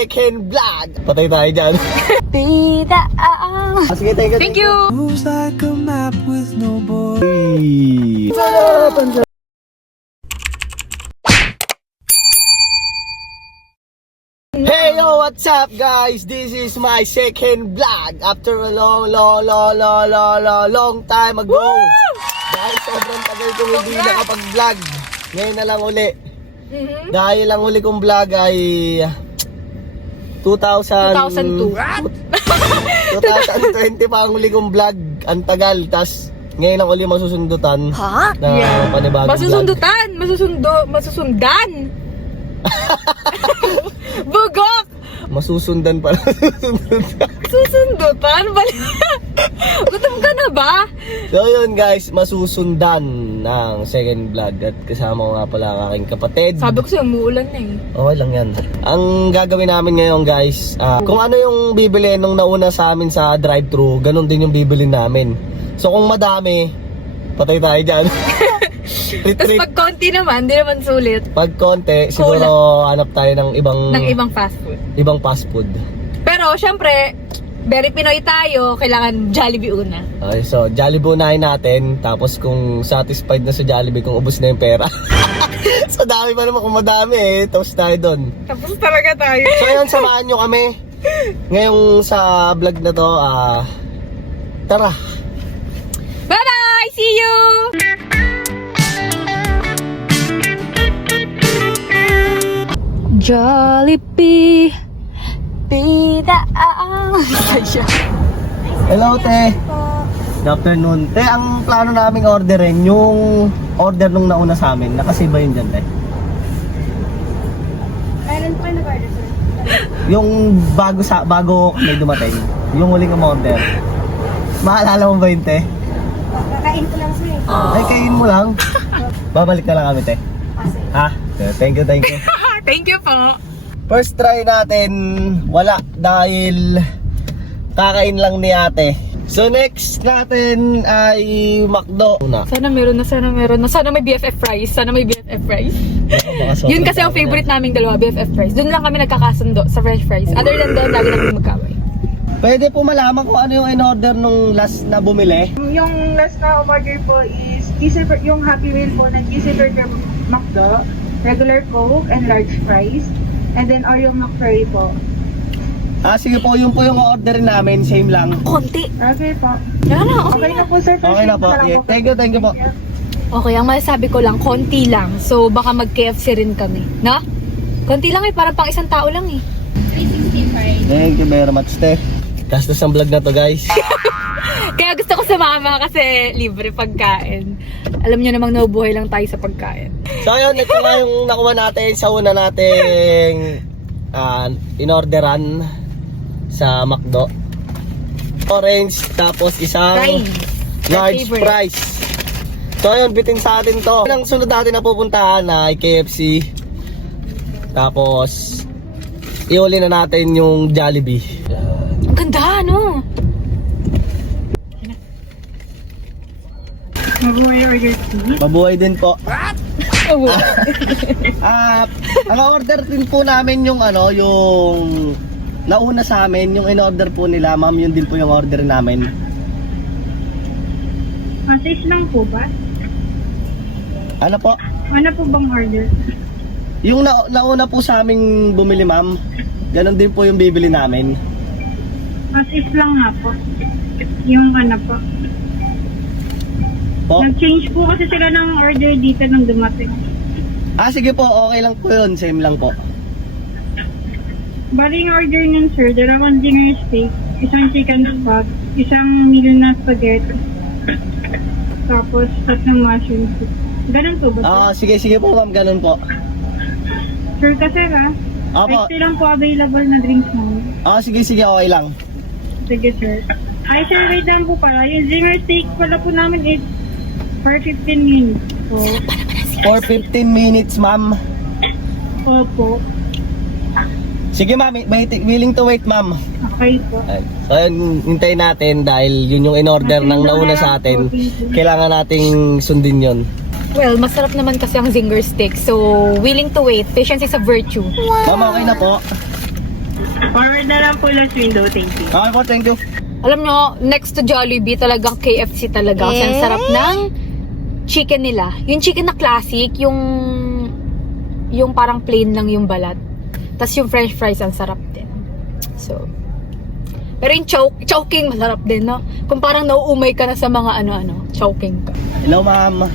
Second vlog. Patay tayo dyan. Bida. Sige, thank you. Moves like a map with no border. Hey yo, what's up guys? This is my second vlog after a long time ago. Dahil sobrang tagal kong hindi nakapag-vlog. Ngayon na lang uli. Dahil ang uli kong vlog ay 2002. 2020 pa ang uli kong vlog. Ang tagal. Tas ngayon lang uli masusundutan. Ha? Na panibagong Masusundutan. Masusundan. Bugok. Masusundan pala. Susundutan? Gutom ka na ba? So yun guys, masusundan ng second vlog. At kasama ko nga pala ang aking kapatid. Sabi ko sa'yo, umuulan na eh. Okay lang yan. Ang gagawin namin ngayon guys, kung ano yung bibili nung nauna sa amin sa drive-thru, ganun din yung bibili namin. So kung madami, patay tayo dyan. Tapos pag konti naman, di naman sulit. Pag konti, siguro hanap tayo ng Ng ibang fast food. Ibang fast food. Pero syempre, very Pinoy tayo, kailangan Jollibee una. Okay, so Jollibee unahin natin. Tapos kung satisfied na sa Jollibee, kung ubos na yung pera. So dami pa naman kung madami eh. Tapos tayo doon. Tapos talaga tayo. So yun, samahan nyo kami. Ngayong sa vlog na to, tara. Bye-bye! See you! Jollibee, bida. Hello, te. Good afternoon. Te, ang plano naming orderin, yung order nung nauna sa amin. Nakasave ba yun dyan, te? Kailan pa nag-order, sir? Yung bago may dumating. Yung huling umorder. Maalala mo ba yun, te? Kakain ko lang sir. Ay, kain mo lang. Babalik na lang kami, te. Ha? Thank you. Thank you po. First try natin, wala. Dahil kakain lang ni ate. So next natin ay McDo. Sana meron na. Sana may BFF fries. Yun kasi ang favorite naming dalawa, BFF fries. Doon lang kami nagkakasundo sa french fries. Other than doon, lagi na kami magkaway. Pwede po malaman kung ano yung in-order nung last na bumili. Yung last na umorder po is yung Happy Meal po ng cheesy burger McDo, regular Coke and large fries, and then Oreo McFlurry po. Sige po, yun po yung order namin, same lang. Konti. Okay po. Yan na, Okay na po sir. Okay na po. Yeah, thank you po. Okay, ang masasabi ko lang, konti lang. So, baka mag-KFC rin kami. Na? Konti lang eh, parang pang isang tao lang eh. Thank you very much, te. Gastos ang vlog na to, guys. Kaya gusto ko sumama kasi libre pagkain. Alam nyo namang nabubuhay lang tayo sa pagkain. So ayun, ito nga yung nakuha natin sa una nating in-orderan sa McDo. Orange, tapos isang Fries. large My favorite. fries. So ayun, bitin sa atin to. Ang sunod natin na pupuntahan ay KFC. Tapos iuli na natin yung Jollibee. Ang ganda, no? Mabuhay order please. Mabuhay din po. Oh, Ang order din po namin yung yung nauna sa amin, yung in-order po nila, ma'am, yun din po yung order namin. Message lang po ba? Ano po? Ano po bang order? Yung nauna po sa aming bumili, ma'am, ganun din po yung bibili namin. Message lang nga po. Yung ano po. Po? Nag-change po kasi sila ng order dito nung dumating. Sige po, okay lang po yun, same lang po. Bali yung order nun sir, dalawang dinner steak, isang chicken spag, isang meal na spaghetti. Tapos tatlong mushroom soup. Ganun po ba sir? Sige po, ma'am, ganun po. Sure ka sir ha? Opo. Extra lang po available na drinks mo. Sige, okay lang. Sige sir. Ay sir, wait lang po pala. Yung dinner steak pala po namin is for 15 minutes. So, For 15 minutes, ma'am. opo. Sige, ma'am, willing to wait, ma'am. Okay po. So ayun, hintayin natin dahil yun yung in-order ng nauna sa atin. Kailangan nating sundin yun. well, masarap naman kasi ang zinger steak. So, willing to wait. Patience is a virtue. Ma'am, okay na po. Forward na lang po last window. Thank you. Okay po, thank you. Alam nyo, next to Jollibee, talagang KFC talaga. Kasi ang sarap ng chicken nila. Yung chicken na classic, yung parang plain lang yung balat. Tapos yung french fries, ang sarap din. So, pero yung choking, masarap din, no? Kung parang nauumay ka na sa mga ano-ano, choking ka. Hello, ma'am.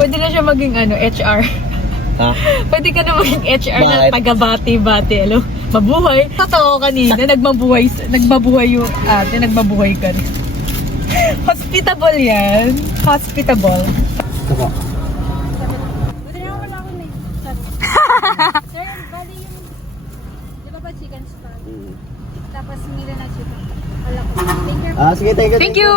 Pwede na siya maging HR. Ha? Pwede ka na maging HR na Bakit? taga-bati-bati. Alam, mabuhay. Totoo kanina, nagmabuhay yung ate, nagmabuhay ka rin. Hospitable yan. Hospitable. Ito po. Sir, bali yung, di ba ba chicken spag? Tapos mila na chicken. Wala ko. Thank you. Sige, thank you. Thank you!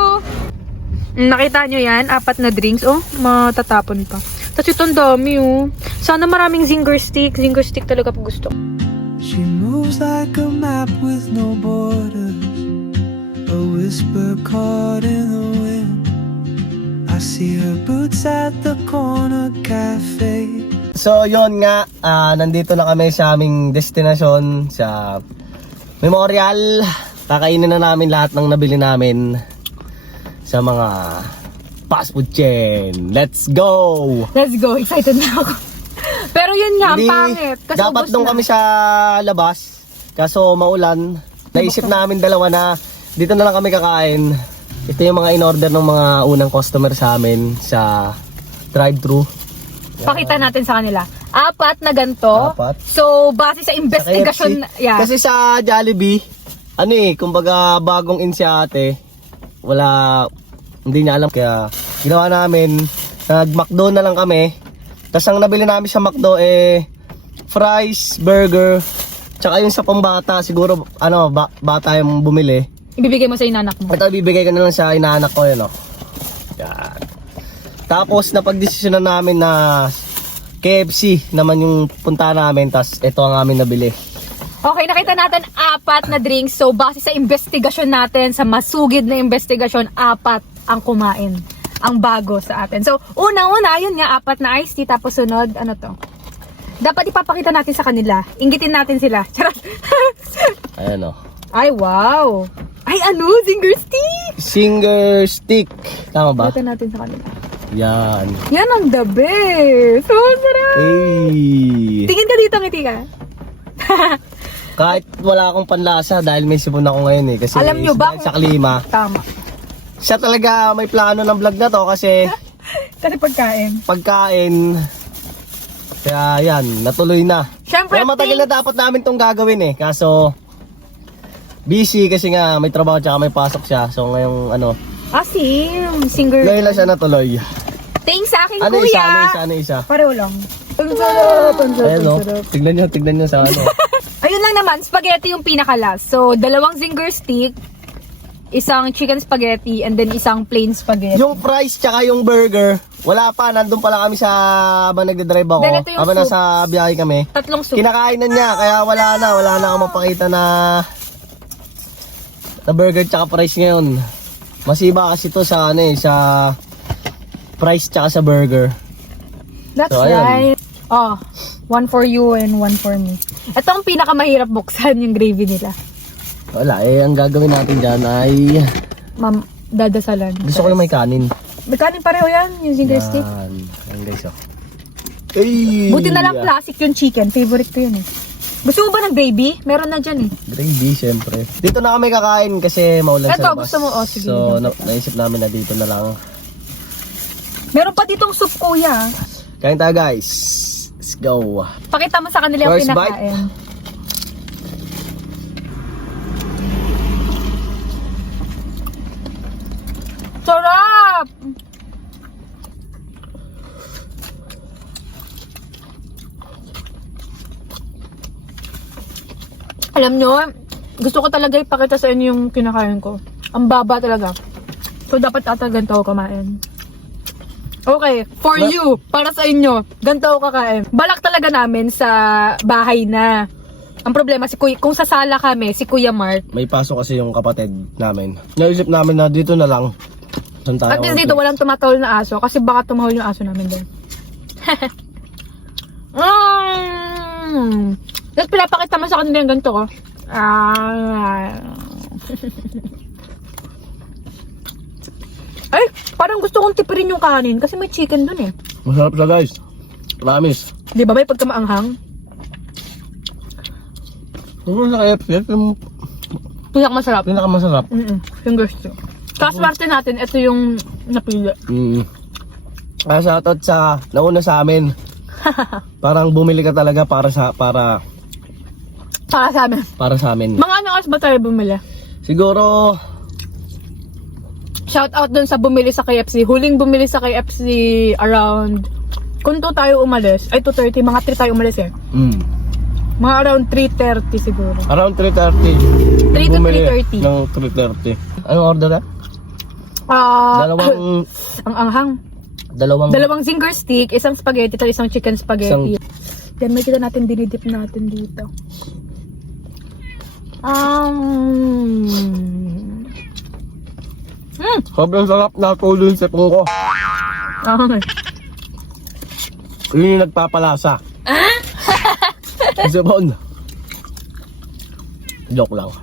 Nakita nyo yan? 4 na drinks. Oh, matatapon pa. Tapos ito ang dami, oh. Sana maraming zinger stick. Zinger stick talaga po gusto. She moves like a map with no borders, a whisper caught in the wind. I see her boots at the corner cafe. So, yon nga. Nandito na kami sa aming destinasyon sa Memorial. Kakainin na namin lahat ng nabili namin sa mga fast food chain. Let's go! Let's go. Excited na ako. Pero yun nga, ang Hindi, pangit. Kasi dapat ubos nung na. kami sa labas. Kaso maulan. Naisip namin dalawa na dito na lang kami kakain. Ito yung mga in-order ng mga unang customer sa amin sa drive-thru. Pakita natin sa kanila. 4 na ganito. 4. So, base sa investigation. KFC. Yeah. Kasi sa Jollibee, kumbaga bagong in si ate. Hindi niya alam. Kaya ginawa namin, nag-McDo na lang kami. Tapos ang nabili namin sa McDo fries, burger, tsaka yung sa pambata. Siguro, bata yung bumili. Ibibigay mo sa inanak mo. Ito, bibigay ko na lang sa inaanak ko, yun, Yan. Tapos, napagdesisyonan namin na KFC naman yung punta namin. Tapos, ito ang amin nabili. Okay, nakita natin 4 na drinks. So, base sa investigasyon natin, sa masugid na investigasyon, 4 ang kumain. Ang bago sa atin. So, unang-una, yun nga, 4 na iced tea. Tapos sunod, ano to? Dapat ipapakita natin sa kanila. Inggitin natin sila. Charot. Ayan, Ay, wow. Ay, ano? Zinger stick. Singer stick. Tama ba? Pakita natin sa kanila. Yan. Yan ang the best. So, sarap. Hey. Tingin ka dito, ngiti ka. Kahit wala akong panlasa dahil may sipon ako ngayon Kasi Alam nyo ba dahil sa klima. Tama. Siya talaga may plano ng vlog na to kasi Kasi pagkain. pagkain. Kaya yan, natuloy na. Siyempre, Pero matagal na dapat namin tong gagawin Kaso busy kasi nga may trabaho tsaka may pasok siya. So ngayong Singer. ngayon lang siya natuloy. Thanks sa akin, Ano kuya. isa? Pareho lang. Ang sarap, ang sarap, Ayan ang sarap. tignan nyo sa Ayun lang naman, spaghetti yung pinaka-last. So, 2 zinger stick, isang chicken spaghetti, and then isang plain spaghetti. Yung fries tsaka yung burger, wala pa. Nandun pala kami habang nagdadrive ako. Then ito yung Habang soup. nasa biyahe kami. 3 soup. Kinakain na niya, kaya wala na akong mapakita na burger tsaka fries ngayon. Masiba kasi to sa sa fries tsaka sa burger. That's So, ayan. right. Oh, 1 for you and 1 for me. Ito ang pinakamahirap buksan, yung gravy nila. Wala ang gagawin natin dyan ay Ma'am, dadasalan. gusto ko yung may kanin. May kanin pareho yan, yung zinger stick. Yan guys Ay! Buti na lang classic yung chicken. Favorite ko yun Gusto mo ba ng gravy? Meron na dyan Gravy, syempre. Dito na kami kakain kasi maulan Ito, sa labas. gusto mo? Oh, sige. So, naisip namin na dito na lang. Meron pa ditong soup, kuya. Kain tayo guys. Let's go. Pakita mo sa kanila yung First pinakain. Sarap! Alam nyo, gusto ko talaga ipakita sa inyo yung kinakain ko. Ang baba talaga. So, dapat ata ganito ako kumain. Okay, for you, para sa inyo, ganito ako kakain. Balak talaga namin sa bahay na. Ang problema, kung sa sala kami, si Kuya Mark. May pasok kasi yung kapatid namin. Naisip namin na dito na lang. Saan tayo? At least dito walang tumatawal na aso kasi baka tumahol yung aso namin doon. Tapos pinapakita mo sa kanila yung ganito ko. Ay, parang gusto kong tipirin yung kanin kasi may chicken dun eh. Masarap siya guys. Promise. Di ba may pagkamaanghang? Kung sa KFC, yung Pinakamasarap. pinakamasarap. Fingers to. Kaswerte natin, ito yung napili. Kaya shoutout sa nauna sa amin. Parang bumili ka talaga para sa Para sa amin. amin. Mga ano oras ba tayo bumili? Siguro Shout out dun sa bumili sa KFC. Huling bumili sa KFC around, kung 2 tayo umalis, ay 2:30, mga 3 tayo umalis eh. Mga around 3:30 siguro. Around 3:30. 3 to Bumili 3:30. ng 3:30. Anong order na? Ang anghang. Dalawang zinger stick, isang spaghetti, at isang chicken spaghetti. Then may kita natin dinidip natin dito. Sobrang sarap na tulo yung sipong ko. Yun yung nagpapalasa. Sipon. Joke lang.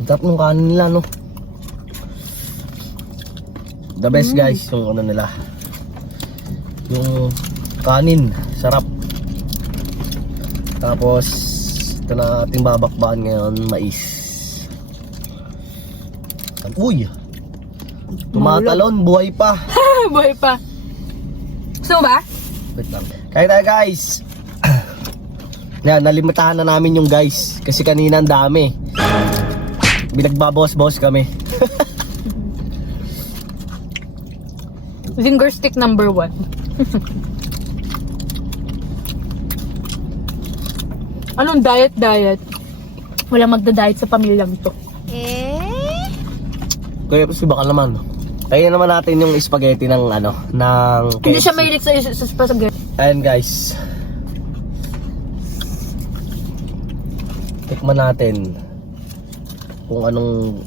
Ang sarap ng kanin nila, no? The best guys, yung ano nila. Yung kanin, sarap. Tapos, ito na ating babakbaan ngayon, mais. Uy! Tumatalon, buhay pa. Buhay pa. So ba? Wait lang. Kaya tayo guys. Yan, nalimitahan na namin yung guys. Kasi kanina ang dami. Binagbabawas-bawas kami. Zinger stick number 1. Anong diet? Wala magda-diet sa pamilyang to. Kaya kasi baka naman. Kaya naman natin yung spaghetti ng ano, ng KFC. Hindi siya mahilig sa spaghetti. Ayan guys. Tikman natin kung anong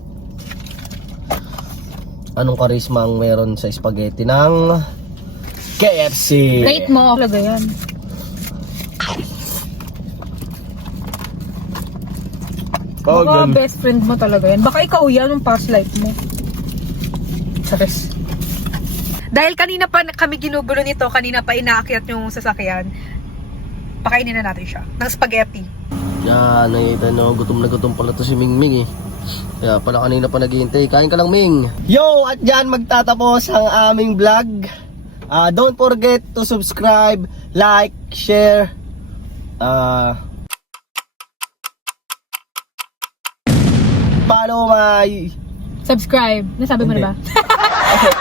karisma ang meron sa spaghetti ng KFC. Rate mo. Talaga yan. Oh, Baka ganun. best friend mo talaga yan. Baka ikaw yan yung past life mo. Sares. Dahil kanina pa kami ginugulo nito, kanina pa inaakyat yung sasakyan, pakainin na natin siya ng spaghetti. Yan, nakita nyo, gutom na gutom pala to si Mingming eh. Kaya pala kanina pa naghihintay. Kain ka lang, Ming. Yo, at dyan magtatapos ang aming vlog. Don't forget to subscribe, like, share, follow my... Subscribe. Nasabi mo na ba?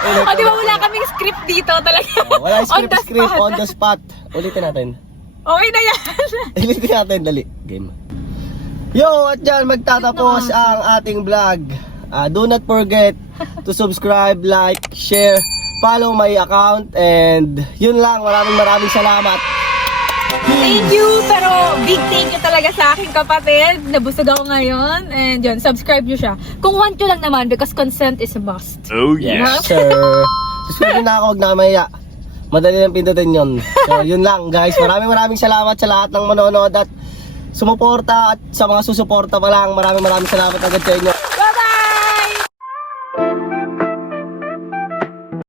O, di ba wala kaming script dito talaga? Wala On the script, spot. on the spot. Ulitin natin. Okay na yan. Ulitin natin, dali. Game. Yo, at dyan magtatapos ang ating vlog. Do not forget to subscribe, like, share, follow my account, and yun lang. Maraming salamat. Thank you, pero big thank you talaga sa aking kapatid. Nabusog ako ngayon. And yun, subscribe nyo siya. Kung want nyo lang naman, because consent is a must. Oh yes, sir. Subscribe na ako, huwag na maya. Madali lang pindutin yun. So yun lang guys. Maraming salamat sa lahat ng manonood at sumuporta at sa mga susuporta pa lang. Maraming salamat agad sa inyo.